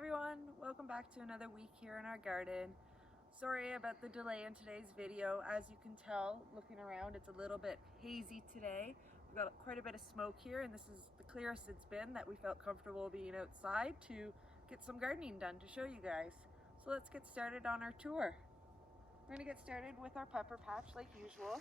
everyone, welcome back to another week here in our garden. Sorry about the delay in today's video. As you can tell, looking around, it's a little bit hazy today. We've got quite a bit of smoke here, and this is the clearest it's been that we felt comfortable being outside to get some gardening done to show you guys. So let's get started on our tour. We're going to get started with our pepper patch like usual.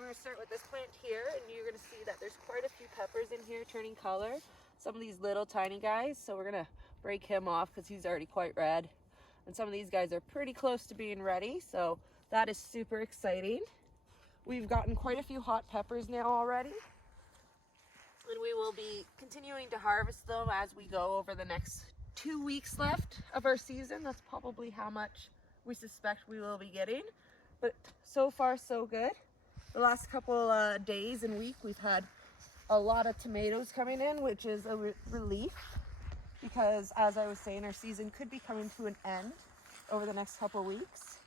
We're going to start with this plant here, and you're going to see that there's quite a few peppers in here turning color. Some of these little tiny guys, so we're going to break him off because he's already quite red. And some of these guys are pretty close to being ready, so that is super exciting. We've gotten quite a few hot peppers now already, and we will be continuing to harvest them as we go over the next 2 weeks left of our season. That's probably how much we suspect we will be getting, but so far so good. The last couple days and week we've had a lot of tomatoes coming in, which is a relief, because as I was saying, our season could be coming to an end over the next couple weeks.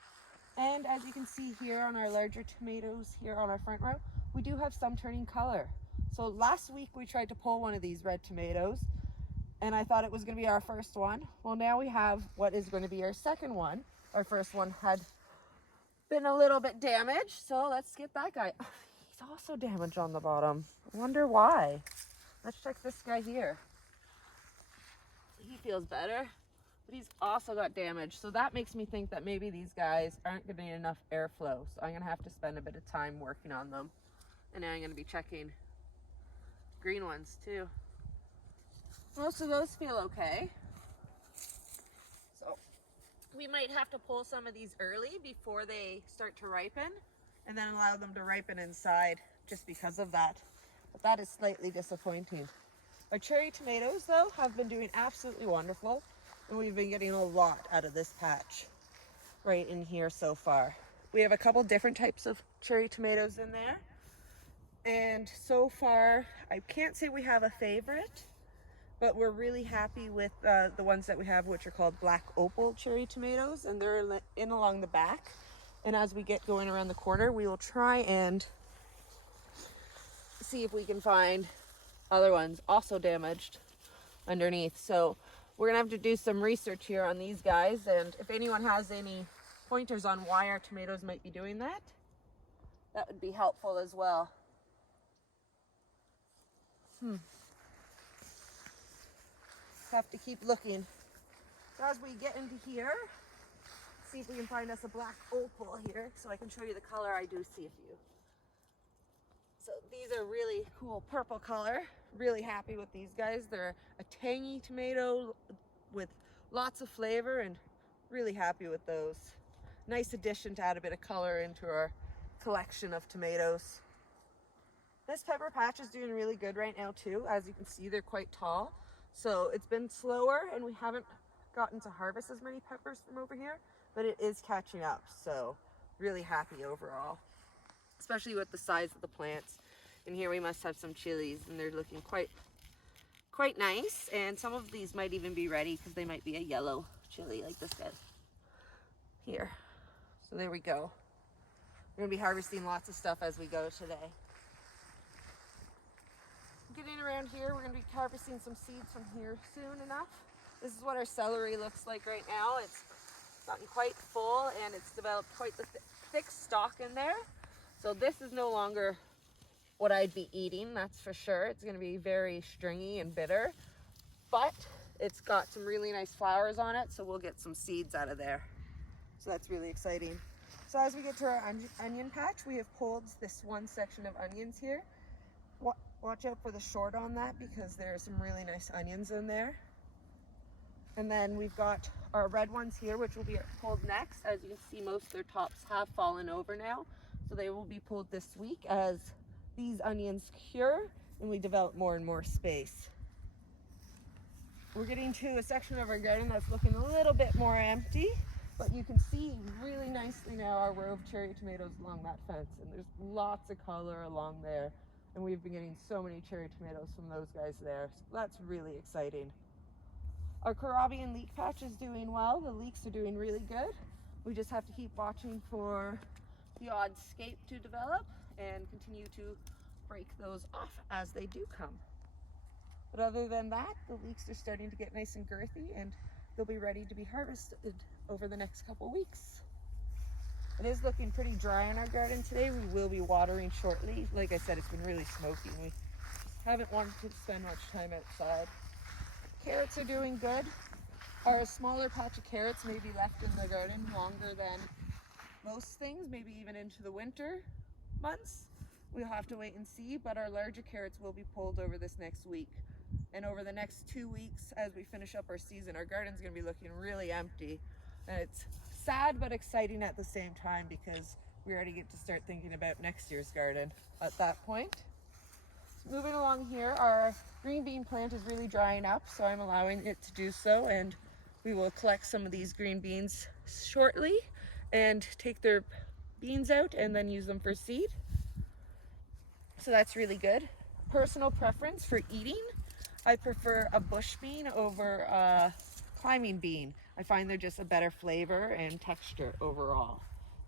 And as you can see here on our larger tomatoes here on our front row, we do have some turning color. So last week we tried to pull one of these red tomatoes, and I thought it was going to be our first one. Well, now we have what is going to be our second one. Our first one had been a little bit damaged, so let's get that guy. Oh, he's also damaged on the bottom. I wonder why. Let's check this guy here. He feels better, but he's also got damage, so that makes me think that maybe these guys aren't getting enough airflow, so I'm going to have to spend a bit of time working on them. And now I'm going to be checking green ones too. Most of those feel okay, so we might have to pull some of these early before they start to ripen, and then allow them to ripen inside just because of that. But that is slightly disappointing. Our cherry tomatoes, though, have been doing absolutely wonderful, and we've been getting a lot out of this patch right in here so far. We have a couple different types of cherry tomatoes in there, and so far I can't say we have a favorite, but we're really happy with the ones that we have, which are called black opal cherry tomatoes, and they're in along the back. And as we get going around the corner, we will try and see if we can find other ones also damaged underneath. So we're gonna have to do some research here on these guys, and if anyone has any pointers on why our tomatoes might be doing that, that would be helpful as well. Have to keep looking. So as we get into here, see if we can find us a black opal here, so I can show you the color. I do see a few. So these are really cool purple color. Really happy with these guys. They're a tangy tomato with lots of flavor, and really happy with those. Nice addition to add a bit of color into our collection of tomatoes. This pepper patch is doing really good right now too. As you can see, they're quite tall. So it's been slower, and we haven't gotten to harvest as many peppers from over here, but it is catching up. So really happy overall, especially with the size of the plants. And here we must have some chilies, and they're looking quite nice. And some of these might even be ready because they might be a yellow chili like this guy here. So there we go. We're gonna be harvesting lots of stuff as we go today. Getting around here, we're going to be harvesting some seeds from here soon enough. This is what our celery looks like right now. It's gotten quite full, and it's developed quite the thick stalk in there. So this is no longer what I'd be eating, that's for sure. It's going to be very stringy and bitter, but it's got some really nice flowers on it, so we'll get some seeds out of there. So that's really exciting. So as we get to our onion patch, we have pulled this one section of onions here. Watch out for the short on that, because there are some really nice onions in there. And then we've got our red ones here, which will be pulled next. As you can see, most of their tops have fallen over now, so they will be pulled this week as these onions cure and we develop more and more space. We're getting to a section of our garden that's looking a little bit more empty, but you can see really nicely now our row of cherry tomatoes along that fence, and there's lots of color along there. And we've been getting so many cherry tomatoes from those guys there. So that's really exciting. Our kohlrabi and leek patch is doing well. The leeks are doing really good. We just have to keep watching for the odd scape to develop and continue to break those off as they do come. But other than that, the leeks are starting to get nice and girthy, and they'll be ready to be harvested over the next couple weeks. It is looking pretty dry in our garden today. We will be watering shortly. Like I said, it's been really smoky and we haven't wanted to spend much time outside. Carrots are doing good. Our smaller patch of carrots may be left in the garden longer than most things, maybe even into the winter months. We'll have to wait and see, but our larger carrots will be pulled over this next week. And over the next 2 weeks, as we finish up our season, our garden's gonna be looking really empty. And it's sad but exciting at the same time because we already get to start thinking about next year's garden at that point. So moving along here, our green bean plant is really drying up, so I'm allowing it to do so, and we will collect some of these green beans shortly and take their beans out and then use them for seed. So that's really good. Personal preference for eating, I prefer a bush bean over a climbing bean. I find they're just a better flavor and texture overall.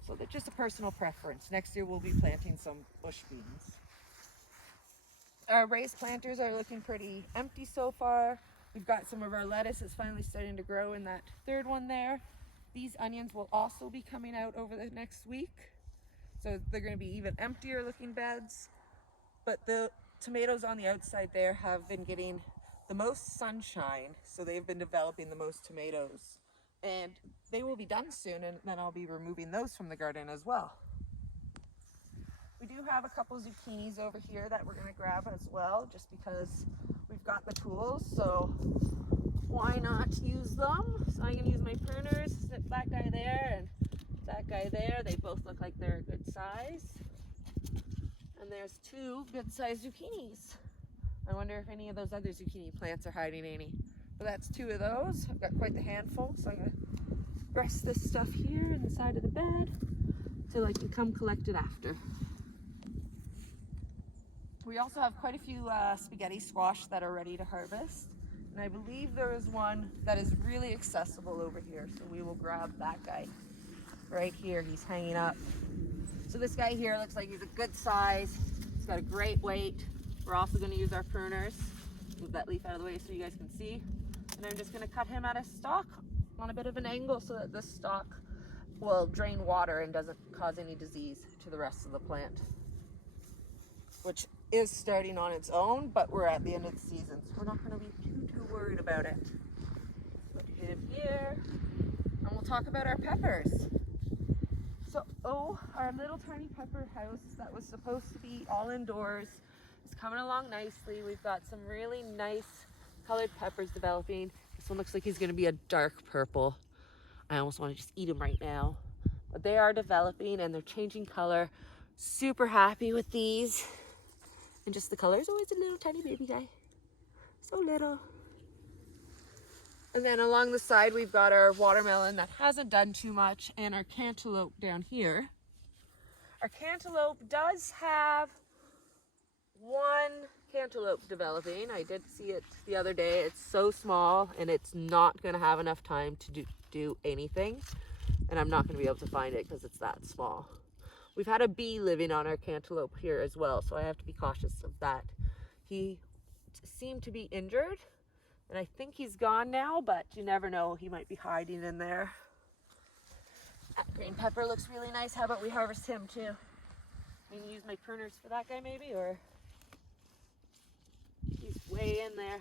So that's just a personal preference. Next year we'll be planting some bush beans. Our raised planters are looking pretty empty so far. We've got some of our lettuce is finally starting to grow in that third one there. These onions will also be coming out over the next week. So they're going to be even emptier looking beds. But the tomatoes on the outside there have been getting the most sunshine, so they've been developing the most tomatoes. And they will be done soon, and then I'll be removing those from the garden as well. We do have a couple zucchinis over here that we're going to grab as well, just because we've got the tools, so why not use them? So I'm going to use my pruners, sit that guy there and that guy there. They both look like they're a good size. And there's 2 good-sized zucchinis. I wonder if any of those other zucchini plants are hiding any. But that's 2 of those. I've got quite the handful, so I'm going to rest this stuff here in the side of the bed till I can come collect it after. We also have quite a few spaghetti squash that are ready to harvest. And I believe there is one that is really accessible over here, so we will grab that guy right here. He's hanging up. So this guy here looks like he's a good size. He's got a great weight. We're also going to use our pruners. Move that leaf out of the way so you guys can see. And I'm just going to cut him at a stalk on a bit of an angle so that this stalk will drain water and doesn't cause any disease to the rest of the plant, which is starting on its own, but we're at the end of the season, so we're not going to be too worried about it. Put him here, and we'll talk about our peppers. So, our little tiny pepper house that was supposed to be all indoors is coming along nicely. We've got some really nice colored peppers developing. This one looks like he's going to be a dark purple. I almost want to just eat them right now. But they are developing and they're changing color. Super happy with these. And just the color is always a little tiny baby guy. So little. And then along the side, we've got our watermelon that hasn't done too much and our cantaloupe down here. Our cantaloupe does have 1 cantaloupe developing. I did see it the other day. It's so small and it's not going to have enough time to do anything. And I'm not going to be able to find it because it's that small. We've had a bee living on our cantaloupe here as well, so I have to be cautious of that. He seemed to be injured. And I think he's gone now, but you never know. He might be hiding in there. That green pepper looks really nice. How about we harvest him too? I'm gonna use my pruners for that guy maybe, or he's way in there.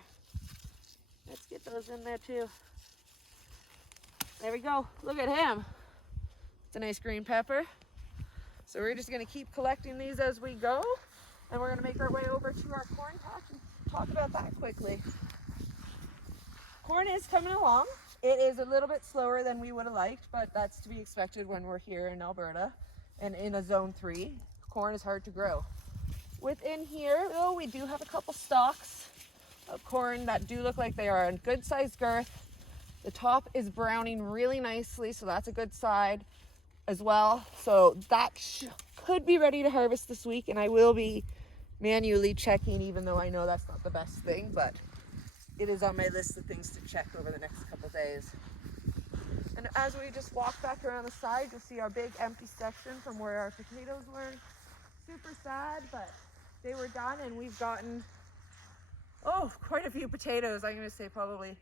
Let's get those in there too. There we go. Look at him. It's a nice green pepper. So we're just gonna keep collecting these as we go. And we're gonna make our way over to our corn patch and talk about that quickly. Corn is coming along. It is a little bit slower than we would have liked, but that's to be expected when we're here in Alberta and in a zone 3. Corn is hard to grow. Within here, though, we do have a couple stalks of corn that do look like they are in good sized girth. The top is browning really nicely, so that's a good side as well. So that could be ready to harvest this week, and I will be manually checking, even though I know that's not the best thing, but it is on my list of things to check over the next couple days. And as we just walk back around the side, you'll see our big empty section from where our potatoes were. Super sad, but they were done, and we've gotten, quite a few potatoes. I'm gonna say probably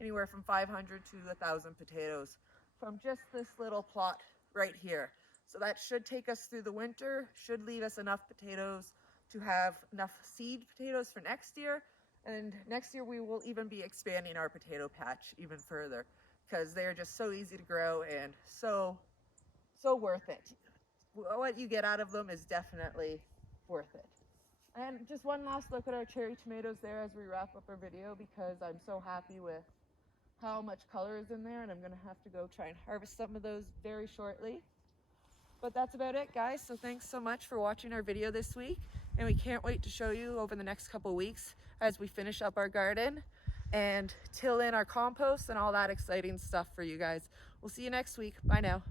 anywhere from 500 to 1,000 potatoes from just this little plot right here. So that should take us through the winter, should leave us enough potatoes to have enough seed potatoes for next year. And next year we will even be expanding our potato patch even further because they're just so easy to grow and so worth it. What you get out of them is definitely worth it. And just one last look at our cherry tomatoes there as we wrap up our video, because I'm so happy with how much color is in there, and I'm gonna have to go try and harvest some of those very shortly. But that's about it, guys. So thanks so much for watching our video this week, and we can't wait to show you over the next couple weeks as we finish up our garden and till in our compost and all that exciting stuff for you guys. We'll see you next week. Bye now.